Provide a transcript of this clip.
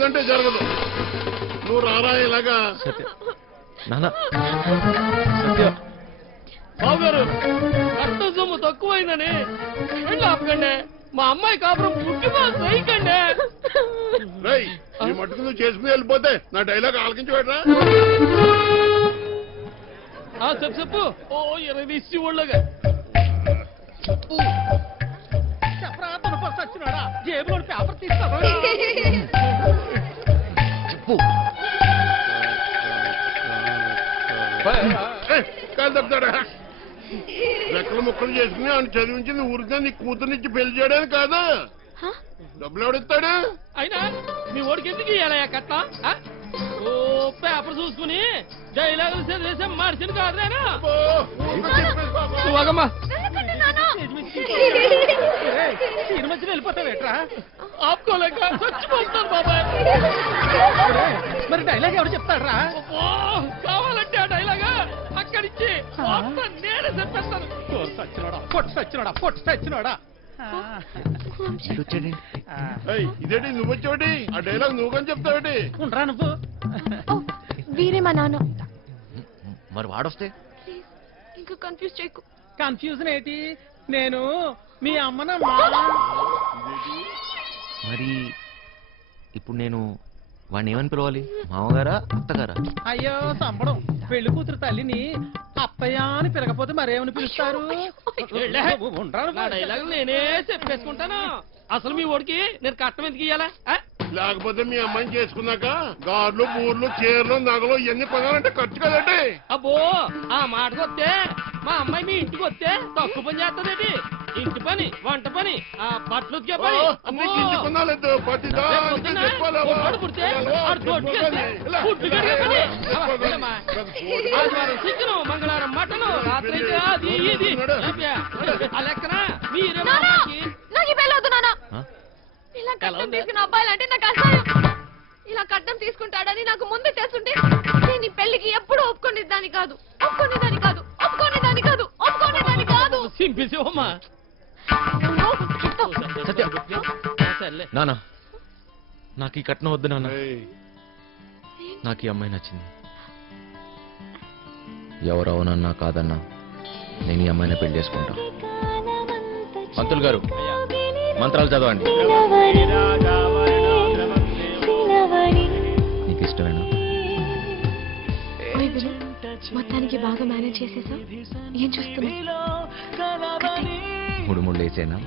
జరగదంటే జరగదు. నువ్వు రారా ఇలాగా. బాబు గారు అర్థ సొమ్ము తక్కువైందని వెళ్ళి ఆపకండి. మా అమ్మాయి కాపురం పుట్టి సైకండి. రై ఈ మట్టుకు నువ్వు చేసుకుని వెళ్ళిపోతే నా డైలాగ్ ఆలకించి పెట్టరా. చెప్పు చెప్పు. ఓ 20 ఇచ్చి ఒళ్ళగా చెప్పరా సచ్చినాడా జేబులో పేపర్ తీస్తారా చెప్పు. కాదు తప్పుతాడా. రెక్కలు ముక్కలు చేసుకుని ఆయన చదివించింది ఊరికే నీ కూతురునిచ్చి పెళ్లి చేయడానికి కాదు. డబ్బులు ఎవడిస్తాడు? అయినా మీ ఓడికి ఎందుకు ఇయ్యాలయ్యా కట్ట? ఓ పేపర్ చూసుకుని డైలాగులు చదివేసే మనిషిని కాదురేనా? మధ్యన వెళ్ళిపోతావేట్రా? ఆపుకోలేక చచ్చిపోతాను బాబాయ్. మరి డైలాగ్ ఎవరు చెప్తాడ్రా? కావాలంటే ఆ డైలాగా అక్కడిచ్చి నేనే చెప్పేస్తాను. పొట్టు సచ్చినోడా ఇదేంటి నువ్వు వచ్చావుటి? ఆ డైలాగ్ నువ్వు కానీ చెప్తావేటి? ఉండరా నువ్వు? వీరే మా నాన్న. మరి వాడొస్తే ఇంకా కన్ఫ్యూజ్ చేయకు. కన్ఫ్యూజన్ ఏంటి? నేను మీ అమ్మన. మరి ఇప్పుడు నేను వాడిని ఏమని పిలవాలి? మామగారా అత్తగారా? అయ్యో సంబడం. పెళ్లి కూతురు తల్లిని అత్తయ్య అని పిలకపోతే మరేమని పిలుస్తారు? డైలాగ్ నేనే చెప్పేసుకుంటాను. అసలు మీ ఓడికి నేను కట్టం ఎందుకు ఇయ్యాలా? లేకపోతే మీ అమ్మాయిని చేసుకున్నాక గార్లు బూర్లు చీరలు నగలు ఇవన్నీ కొనాలంటే ఖర్చు కదండి. అబ్బో ఆ మాటకు వస్తే మా అమ్మాయి మీ ఇంటికి వస్తే తక్కువ పని చేస్తుందండి. ఇంటి పని, వంట పని, ఆ బట్టలు పని చికెను, మంగళవారం మటను, రాత్రి అది ఇది ఆ లెక్కన మీరే ఇలా కట్నం తీసుకున్న అబ్బాయిలంటే నాకు అసహ్యం. ఇలా కట్నం తీసుకుంటాడని నాకు ముందు తెలుసుంటే నేను ఈ పెళ్లికి ఎప్పుడు ఒప్పుకునేదాన్ని కాదు. నానా నాకు ఈ కట్నం వద్దు నాన్న. నాకు ఈ అమ్మాయి నచ్చింది. ఎవరవునన్నా కాదన్నా నేను ఈ అమ్మాయిని పెళ్లి చేసుకుంటా. పంతులు గారు మంత్రాలు చదవండి. నీకు ఇష్టమేనా? మొత్తానికి బాగా మేనేజ్ చేసేసా. ఏం చూస్తున్నా? 3 వేసేనా?